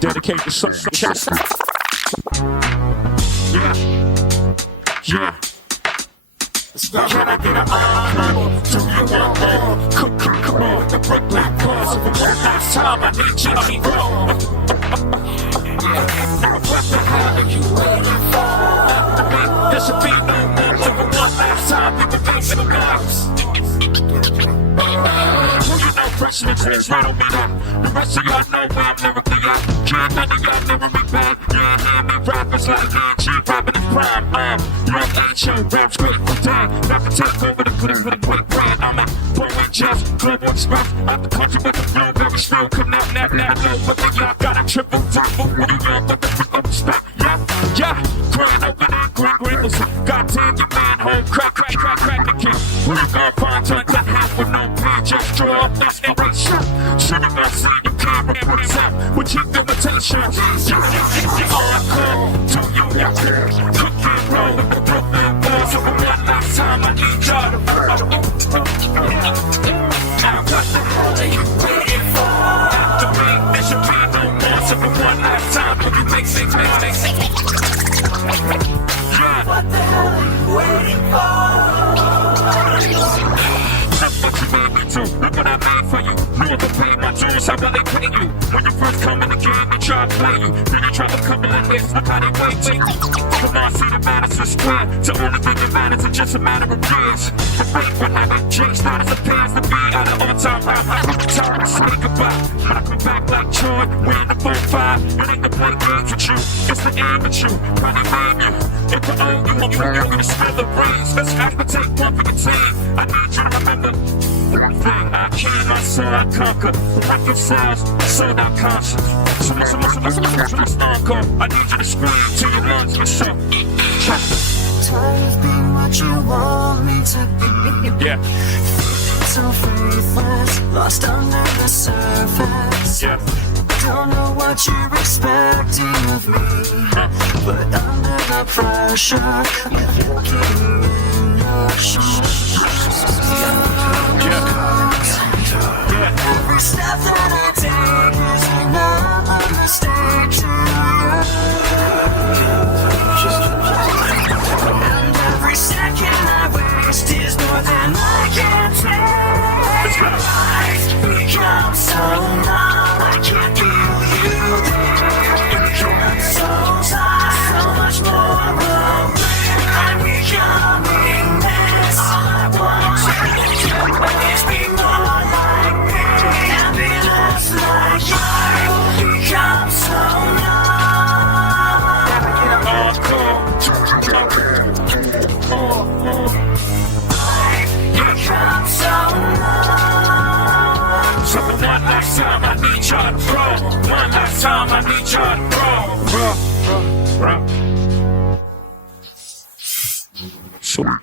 Dedicate to some chest. Yeah. Yeah. Can I get an encore? Do you want more? Come on, the Brooklyn Boys. For one last time, I need you to be wrong. Now what the hell are you waiting for? After me, there should be no more. So for one last time, we can make some lives. Who you know, freshman twins, right on me now. The rest of y'all know where I'm lyrically at. Can't none of y'all never me back. Yeah, hear me rappers like G rapping his prime. Young H.O. raps great for time. Not to take over the clip with a quick brand. I'm at Boeing Jazz, Global Express. Out the country with the blueberry still coming out now. Now I know what they y'all got a triple double. When you young, but the freak up the spot. Yeah, grand open and grand. Goddamn your man home, crack the kid. Who you gonna find turn to half with no pain? Just draw up this erasure. Should've been seen you can't represent with cheap limitations. Encore, do you cook and roll with the Brooklyn Boys? So for one last time, I need y'all to now what the hell are you waiting for? After me, there should be no more. So for one last time, can you make things. Yeah. What the hell are you waiting for? Look what you made me do. Look what I made for you. You ever pay my dues, how will they pay you? When you first come in the game, they try to play you. Then you try to come in like this, look how they wait you. Come on, see the Madison Square. The only thing that matters is just a matter of years. The fate would have it changed, not as appears to be at an all-time rap. I put the time to say goodbye. When I come back like Troy, we're in the 4-5. It ain't to play games with you, it's the aim with you. Probably name you. If I owe you, I'm gonna spill the brains. Let's have to take one for your team. I need you to remember one thing. I came, I saw, I conquer. The record sales, sold out concerts. So encore. I need you to scream till your lungs get shook. Tired of being what you want me to be. Yeah. So faithless, lost under the surface. Yeah. Don't know what you're expecting of me, but under the pressure, you're looking in your shoes. Every step that I take is another mistake to you. And every second I waste is more than I can take. Life becomes so numb, I can't feel you there. It becomes so tight, so much more away. I'm becoming this. All I want is be more like me and be less like you. Become so numb. Life becomes so numb. So for one last time, I need y'all to roll. One last time, I need y'all to roll. Sweet.